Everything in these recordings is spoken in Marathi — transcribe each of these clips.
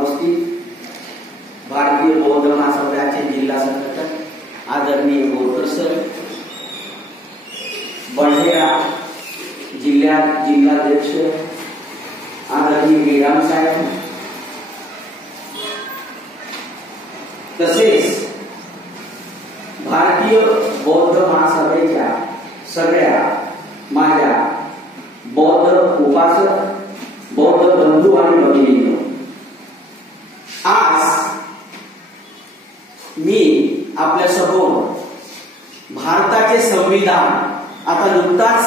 उपस्थित भारतीय बौद्ध महासभेचे जिल्हा संघटक आदरणीय बोरकर सर, बंडेरा जिल्ह्यात जिल्हाध्यक्ष आदरणीय मीराम साहेब, तसेच भारतीय बौद्ध महासभेच्या सगळ्या माझ्या बौद्ध उपासक, बौद्ध बंधू आणि भगिनींनो, आज मी आपल्या समोर भारताचे संविधान, आता नुकताच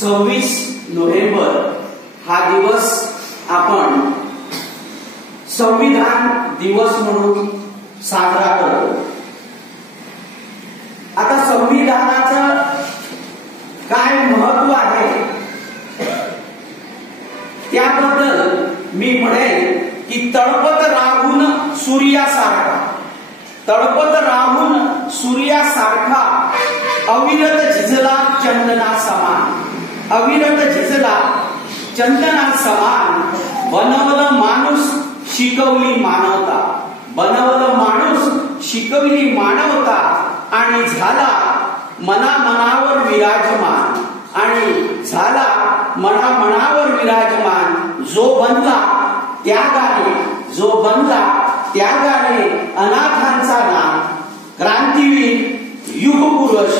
26 नोव्हेंबर हा दिवस आपण संविधान दिवस म्हणून साजरा करतो। आता संविधानाचं काय महत्व आहे त्याबद्दल मी म्हणेन की तळपत राहून सूर्यासारखा, तळपत राहून सूर्यासारखा अविरत झिजला चंदना समान, अविरत झिजला चंदना समान, बनवलं माणूस शिकवली मानवता, बनवलं माणूस शिकवली मानवता, आणि झाला मना मनावर विराजमान, आणि झाला मना मनावर विराजमान, जो बनला त्यागाने, जो बनला त्यागाने अनाथांचा नाम, क्रांतीवीर युगपुरुष,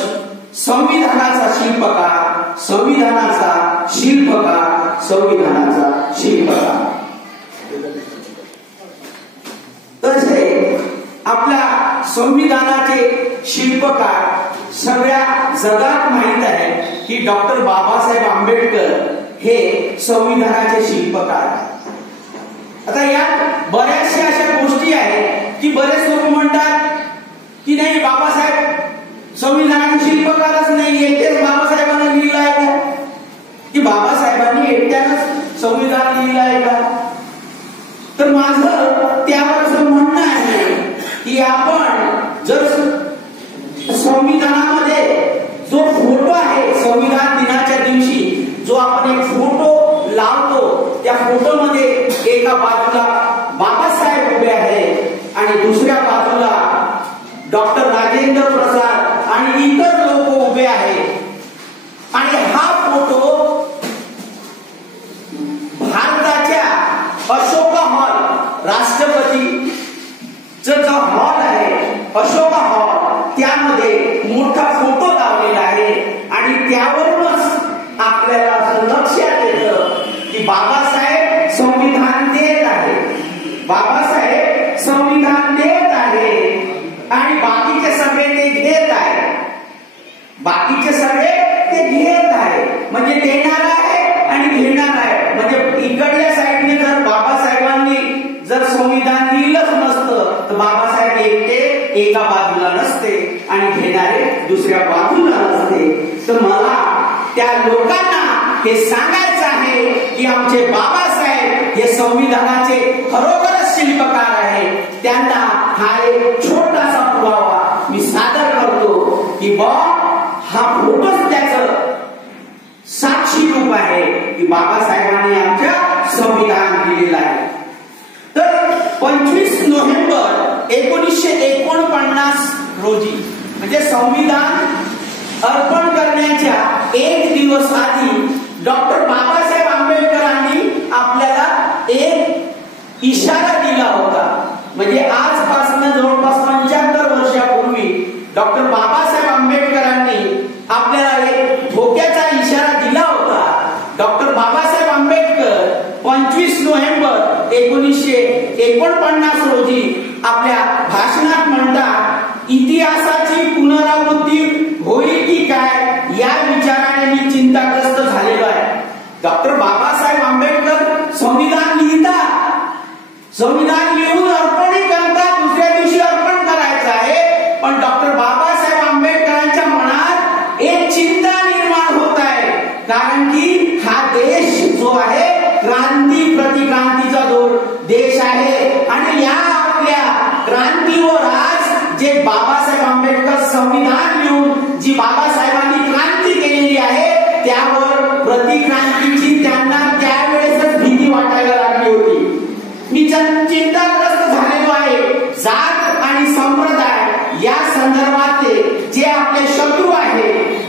संविधानाचा शिल्पकार, संविधानाचा शिल्पकार, संविधानाचा शिल्पकार। तसे आपल्या संविधानाचे शिल्पकार सगळ्या जगात माहित आहे की डॉक्टर बाबासाहेब आंबेडकर हे संविधानाचे शिल्पकार आहेत। आता यात बऱ्याचशा अशा गोष्टी आहेत की बरेच लोक म्हणतात की नाही, बाबासाहेब संविधानाचे शिल्पकारच नाही, एकटेच बाबासाहेबांना लिहिलं आहे का, की बाबासाहेबांनी एकट्यानंच संविधान लिहिलं आहे का? तर माझं त्यावर असं म्हणणं आहे की आपण जर संविधानामध्ये जो फोटो आहे, संविधान दिनाच्या दिवशी जो आपण एक फोटो लावतो, त्या फोटोमध्ये एका बाजूला बाबासाहेब उभे आहेत आणि दुसऱ्या बाजूला डॉक्टर राजेंद्र प्रसाद आणि इतर लोक उभे आहेत, आणि हा फोटो भारताच्या अशोका हॉल, राष्ट्रपतीचा जो हॉल आहे अशोका हॉल, त्यामध्ये मोठा फोटो लावलेला आहे, आणि त्यावरूनच आपल्याला असं लक्षात येतं की बाबासाहेब संविधान देत आहे, बाबासाहेब संविधान देत आहे, आणि बाकीचे सगळे ते घेत आहे, बाकीचे सगळे ते घेत आहे, म्हणजे देणार आहे आणि घेणार आहे। म्हणजे इकडल्या साईडने जर बाबासाहेबांनी जर संविधान लिहिलंच नसतं तर बाबासाहेब एकटे एका बाजूला नसते आणि घेणारे दुसऱ्या बाजूला नसते। तर मला त्या लोकांना हे सांगायचं आहे की आमचे बाबासाहेब हे संविधानाचे खरोखरच शिल्पकार आहे। त्यांना हा एक छोटासा पुरावा मी सादर करतो की हा फोटोच त्याचं साक्षी रूप आहे की बाबासाहेबांनी आमच्या संविधान लिहिलेलं आहे। तर 25 नोव्हेंबर 1949 रोजी, म्हणजे संविधान अर्पण करण्याच्या एक दिवस आधी डॉक्टर बाबासाहेब आंबेडकरांनी आपल्याला एक इशारा दिला होता। म्हणजे आजपासून जवळपास 75 वर्षापूर्वी डॉक्टर बाबासाहेब आंबेडकरांनी आपल्याला एक धोक्याचा इशारा दिला होता। डॉक्टर बाबासाहेब आंबेडकर 25 नोव्हेंबर 1949 रोजी आपल्या भाषणात म्हणतात, इतिहासाची पुनरावृत्ती होईल की काय या विचाराने मी चिंताग्रस्त झालेलो आहे। डॉक्टर बाबासाहेब आंबेडकर संविधान लिहितात, संविधान लिहून अर्पणही करतात, दुसऱ्या दिवशी अर्पण करायचं आहे, पण डॉक्टर बाबासाहेब आंबेडकरांच्या मनात एक चिंता निर्माण होत आहे, कारण की हा देश जो आहे क्रांती प्रतिक्रांतीचा देश आहे, आणि या आपल्या क्रांतीवर आज जे बाबासाहेब आंबेडकर संविधान लिहून जी बाबासाहेबांनी क्रांती केलेली आहे त्यावर प्रतिक्रांतीची त्यांना त्यावेळेसच भीती वाटायला लागली होती। मी चिंताग्रस्त झालेलो आहे. जात आणि संप्रदाय या संदर्भातले जे आपले शत्रू आहेत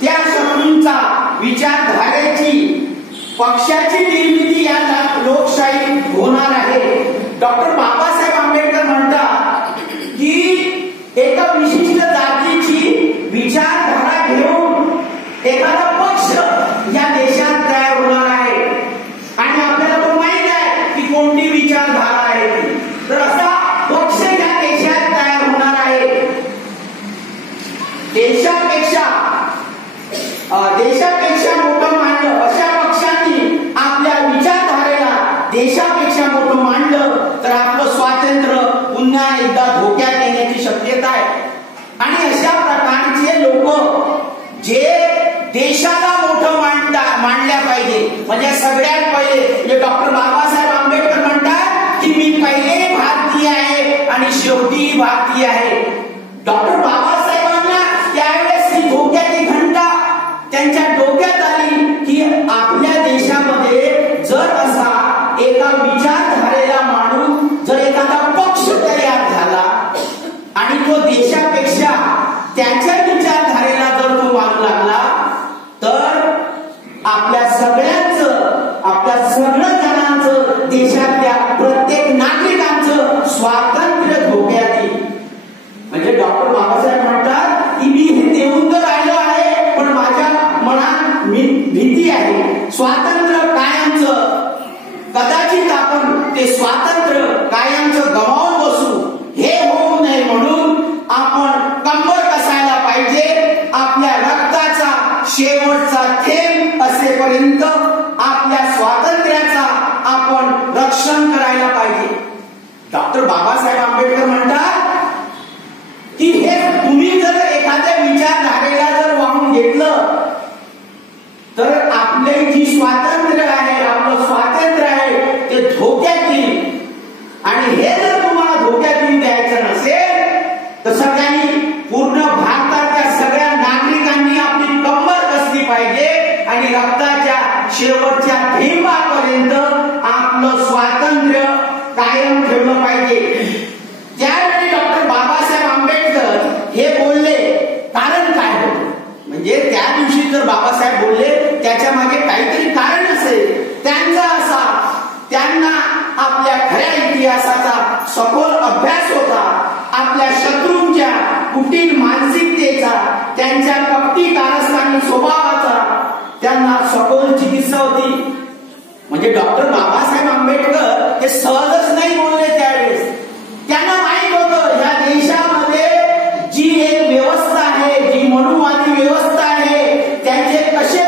त्या शत्रूंचा विचारधारेची पक्षाची निर्मिती या लोकशाही होणार आहे. डॉक्टर बाबासाहेब आंबेडकर म्हणतात की एका विशिष्ट जातीची विचारधारा घेऊन एखादा पक्ष या देशात तयार होणार आहे आणि आपल्याला तो माहित आहे की कोणती विचारधारा आहे ती. तर असा पक्ष या देशात तयार होणार आहे. देशापेक्षा मोठं मांडलं अशा पक्षांनी आपल्या विचारधारेला देशापेक्षा मोठं मांडलं तर आपलं स्वातंत्र्य पुन्हा एकदा धोक्यात येण्याची शक्यता आहे. आणि अशा प्रकारचे लोक जे देशाला मोठं मांडल्या पाहिजे म्हणजे सगळ्यात पहिले म्हणजे डॉक्टर बाबासाहेब आंबेडकर म्हणतात की मी पहिले भारतीय आहे आणि शेवटी भारतीय आहे. डॉक्टर बाबासाहेबांना त्यावेळेस ही धोक्याची घंटा त्यांच्या डोक्यात आली की आपल्या देशामध्ये जर असा एका विचारधारेला मांडून जर एखादा पक्ष तयार झाला आणि तो देशापेक्षा त्याच्या विचारधारेला जर तो मानू लागला तर आपल्या सगळ्या जणांचं देशातल्या प्रत्येक नागरिकांचं स्वातंत्र्य धोक्यात येईल. म्हणजे डॉक्टर बाबासाहेब म्हणतात की मी हे देऊन तर राहिलो आहे पण माझ्या मनात भीती आहे. स्वातंत्र्य कायमचं कदाचित आपण ते स्वातंत्र्य कायमचं गमावून बसू हे होऊ नये म्हणून आपण कंबर कसायला पाहिजे. आपल्या रक्ताचा शेवटचा थेंब असेपर्यंत आपल्या स्वातंत्र्याचा आपण रक्षण करायला पाहिजे. डॉक्टर बाबासाहेब आंबेडकर म्हणतात की हे तुम्ही जर एखाद्या विचारधारेला जर वाहून घेतलं तर आपले जी स्वातंत्र्य आहे आपलं स्वातंत्र्य आहे ते धोक्यात येईल. आणि हे जर तुम्हाला धोक्यात येऊन द्यायचं नसेल तर सगळ्यांनी पूर्ण भारताच्या सगळ्या नागरिकांनी आपली कंबर कसली पाहिजे आणि रक्ताच्या शेवटच्या थेंबापर्यंत आपलं स्वातंत्र्य कायम ठेवलं पाहिजे. त्यावेळी डॉक्टर बाबासाहेब आंबेडकर हे बोलले कारण काय होतं म्हणजे त्या दिवशी जर बाबासाहेब बोलले त्याच्या मागे काहीतरी कारण असेल. त्यांचा असा त्यांना आपल्या खऱ्या इतिहासाचा सखोल अभ्यास होता. आपल्या शत्रूंच्या कुटील मानसिकतेचा त्यांच्या कपटी कारस्थानी स्वभावाचा त्यांना सखोल चिकित्सा होती. म्हणजे डॉक्टर बाबासाहेब आंबेडकर हे सहजच नाही बोलले. त्यावेळेस त्यांना माहित होतं या देशामध्ये जी एक व्यवस्था आहे जी मनुवादी व्यवस्था आहे त्याचे कसे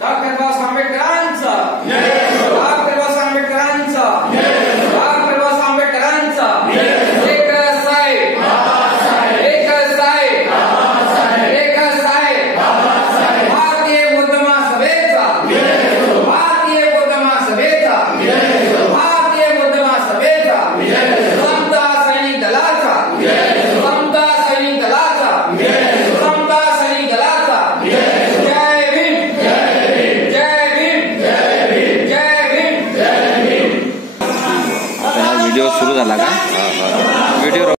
डॉक्टर बाबासाहेब आंबेडकरांचा डॉक्टर बाबासाहेब आंबेडकरांचा डॉक्टर बाबासाहेब आंबेडकरांचा एकच साहेब एकच साहेब एकच साहेब भारतीय बौद्ध महासभेचा भारतीय बौद्ध महासभेचा भारतीय बौद्ध महासभेचा समता सैनिक दलाचा समता सैनिक दलाचा समता सैनिक दलाचा व्हिडिओ सुरू झाला का? व्हिडिओ